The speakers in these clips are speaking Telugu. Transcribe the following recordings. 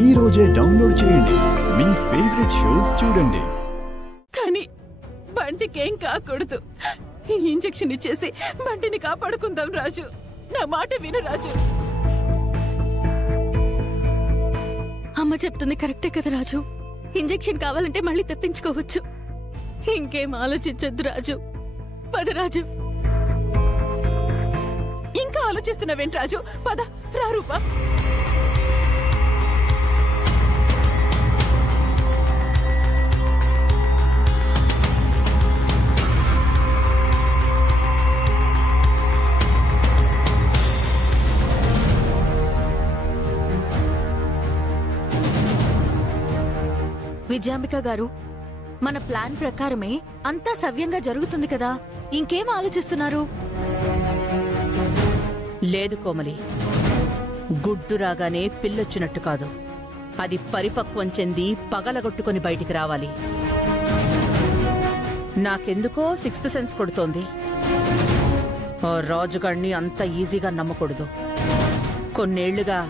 ఈ రోజే డౌన్లోడ్ చేయండి. మీ ఫేవరెట్ షోస్ చూడండి. కానీ బంటికేం కాకూడదు. ఇంజెక్షన్ ఇచ్చేసి బంటిని కాపాడుకుందాం రాజు. నా మాట విను రాజు. అమ్మ చెప్తుంది కరెక్టే కదా రాజు. ఇంజెక్షన్ కావాలంటే మళ్ళీ తెప్పించుకోవచ్చు. ఇంకేం ఆలోచించొద్దు రాజు. పద రాజు. ఇంకా ఆలోచిస్తున్నావేంటి రాజు? పద రా రూపా. విజయాంబిక గారు, మన ప్లాన్ ప్రకారమే అంతా సవ్యంగా జరుగుతుంది కదా. ఇంకేం ఆలోచిస్తున్నారు? లేదు కోమలి, గుడ్డు రాగానే పిల్లొచ్చినట్టు కాదు. అది పరిపక్వం చెంది పగలగొట్టుకుని బయటికి రావాలి. నాకెందుకో సిక్స్త్ సెన్స్ కొడుతోంది. ఆ రాజుగాడిని అంత ఈజీగా నమ్మకూడదు. కొన్నేళ్లుగా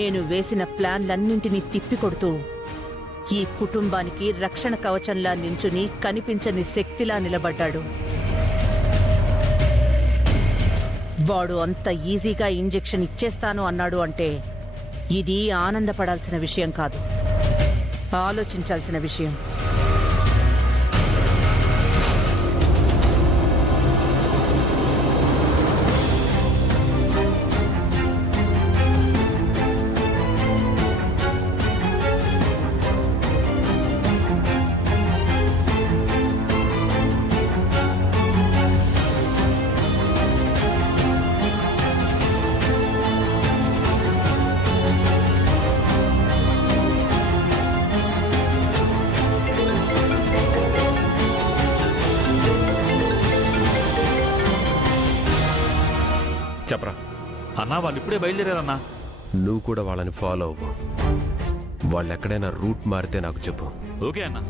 నేను వేసిన ప్లాన్లన్నింటినీ తిప్పికొడుతూ ఈ కుటుంబానికి రక్షణ కవచంలా నించుని కనిపించని శక్తిలా నిలబడ్డాడు. వాడు అంత ఈజీగా ఇంజెక్షన్ ఇచ్చేస్తాను అన్నాడు అంటే ఇది ఆనందపడాల్సిన విషయం కాదు, ఆలోచించాల్సిన విషయం. చెప్పరా అన్నా, వాళ్ళు ఇప్పుడే బయలుదేరారన్నా. నువ్వు కూడా వాళ్ళని ఫాలో అవ్వు. వాళ్ళు ఎక్కడైనా రూట్ మారితే నాకు చెప్పు. ఓకే అన్నా.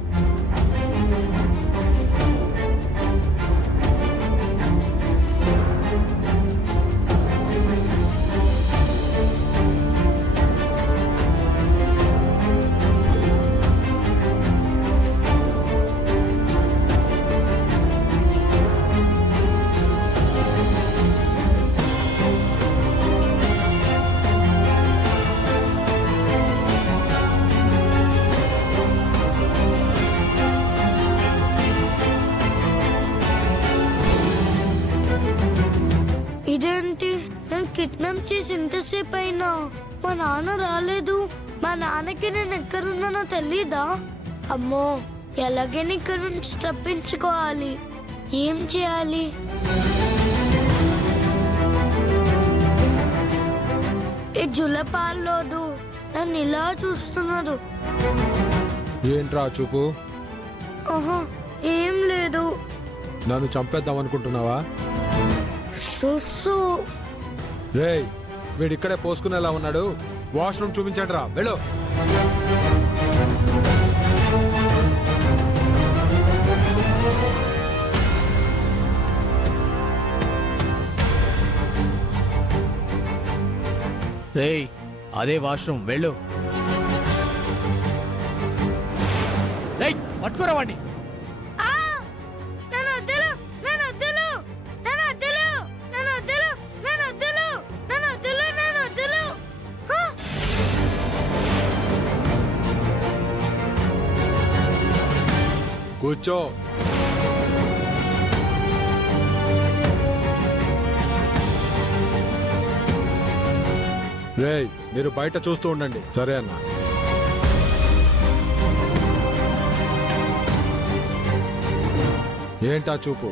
ఇదేంటి, నేను కిడ్నాప్ చేసి ఎంతసేపు అయినా మా నాన్న రాలేదు. మా నాన్నకి నేను ఎక్కడున్నానో తెలీదా? అమ్మో, ఎలాగైనా ఇక్కడ నుంచి తప్పించుకోవాలి. ఏం చేయాలి? ఈ జులపాల్లోదు నన్ను ఇలా చూస్తున్నారు. ఏంట్రా చూపు? ఆహా, ఏం లేదు. నన్ను చంపేద్దాం అనుకుంటున్నావా? సుసు. రేయ్, వీడిక్కడే పోసుకునేలా ఉన్నాడు. వాష్రూమ్ చూపించండి రా, వెళ్ళు. రేయ్, అదే వాష్రూమ్, వెళ్ళు. రేయ్, పట్టుకోరా వాడిని. కూర్చో. రేయ్, మీరు బయట చూస్తూ ఉండండి. సరే అన్న. ఏంటా చూపు?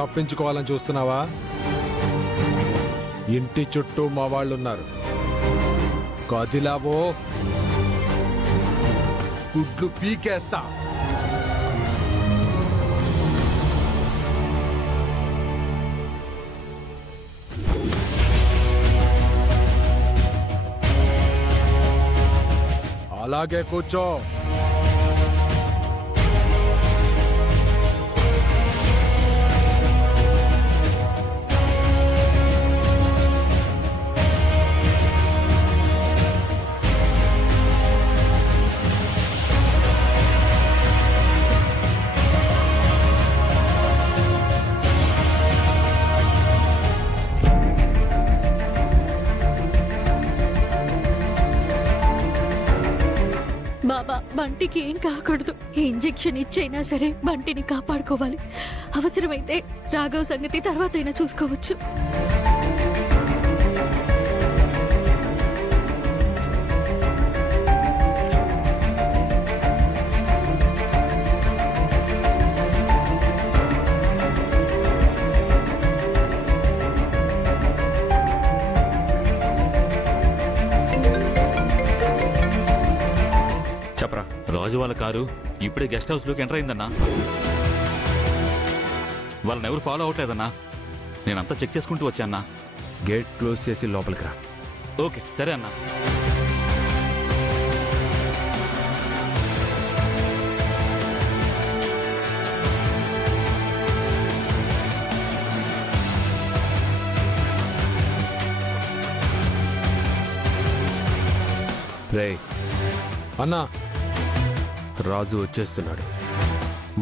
తప్పించుకోవాలని చూస్తున్నావా? ఇంటి చుట్టూ మా వాళ్ళున్నారు. కదిలావో గుడ్లు పీకేస్తా. అలాగే కూర్చో. బాబా బంటికి ఏం కాకూడదు. ఇంజెక్షన్ ఇచ్చైనా సరే బంటిని కాపాడుకోవాలి. అవసరమైతే రాఘవ్ సంగతి తర్వాతైనా చూసుకోవచ్చు. చెప్పరా, రాజు వాళ్ళ కారు ఇప్పుడే గెస్ట్ హౌస్లోకి ఎంటర్ అయిందన్నా. వాళ్ళని ఎవరు ఫాలో అవట్లేదన్నా. నేనంతా చెక్ చేసుకుంటూ వచ్చాన్నా. గేట్ క్లోజ్ చేసి లోపలికి రా. ఓకే సరే అన్నా. రేయ్ అన్నా, రాజు వచ్చేస్తున్నాడు.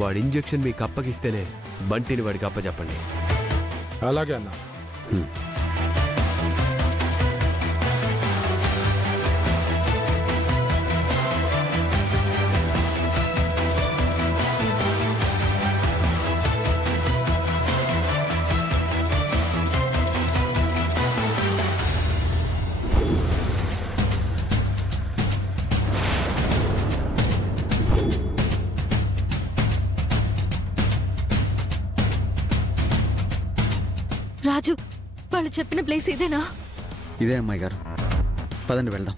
వాడి ఇంజెక్షన్ మీకు అప్పగిస్తేనే బంటిని వాడికి అప్పచెప్పండి. అలాగే అన్నా. రాజు, వాళ్ళు చెప్పిన ప్లేస్ ఇదేనా? ఇదే అమ్మాయి గారు, పదండి వెళ్దాం.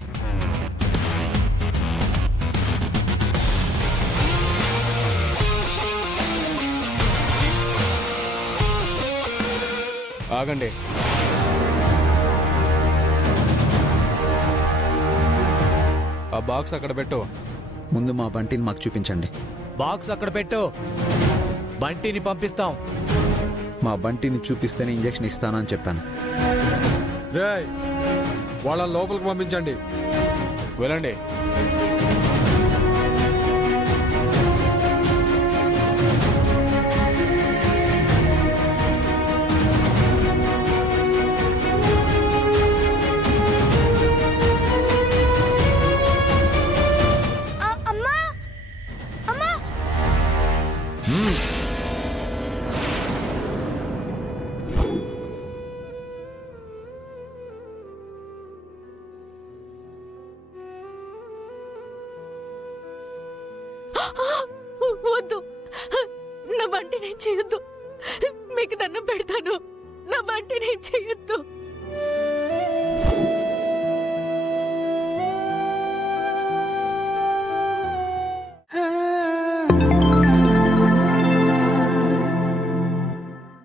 ఆగండి. ఆ బాక్స్ అక్కడ పెట్టు. ముందు మా బంటిని మాకు చూపించండి. బాక్స్ అక్కడ పెట్టు, బంటిని పంపిస్తాం. మా బంటిని చూపిస్తేనే ఇంజెక్షన్ ఇస్తానని చెప్పాను. రేయ్, వాళ్ళని లోపలికి పంపించండి. వెళ్ళండి. అమ్మా అమ్మా వద్దు, నా బంటి నేను చేయొద్దు. మీకు దండం పెడతాను, నా బంటి నేను చేయొద్దు.